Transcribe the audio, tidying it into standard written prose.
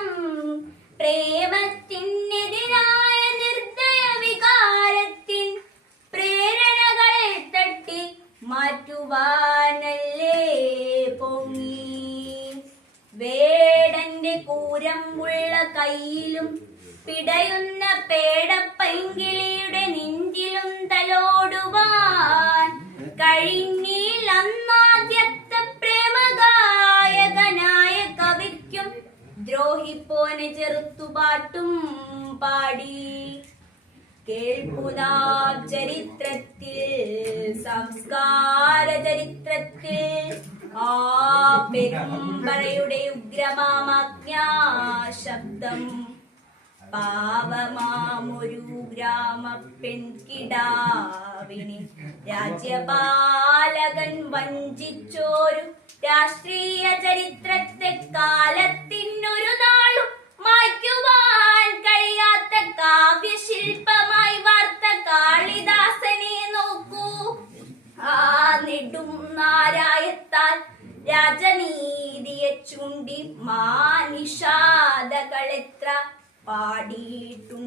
വേണം. പ്രേമത്തിനെതിരായ നിർദ്ദയ വികാരത്തിൻ പ്രേരണകളെ തട്ടി മാറ്റുവാനല്ലേ പൊങ്ങി. വേടന്റെ കൂരമ്പുള്ള കയ്യിലും പിടയുന്ന പേടപ്പൈങ്കിളിയുടെ നെഞ്ചിലും തലോടുവാൻ കഴിഞ്ഞില്ലന്നാദ്യത്തെ പ്രേമഗായകനായ കവിക്കും ദ്രോഹിപ്പോനെ ചെറുത്തുപാട്ടും പാടി. കേൾപ്പുനാം ചരിത്രത്തിൽ, സംസ്കാര ചരിത്രത്തിൽ ആ പെരുമ്പറയുടെ ഉഗ്രമാമാജ്ഞാ ശബ്ദം പാവമാമൊരു ഗ്രാമ പെൺകിടാവിനെ രാജ്യപാലകൻ വഞ്ചിച്ചോരു രാഷ്ട്രീയ ചരിത്രത്തെ കാലത്തിനൊരു നാളും മായ്ക്കുവാൻ കഴിയാത്ത കാവ്യശില്പമായി വാർത്ത കാളിദാസനെ നോക്കൂ. ആ നെടും നാരായത്താൽ രാജനീതിയെ ചൂണ്ടി മാനിഷാദകളെത്ര പാടിയിട്ടുണ്ടാം.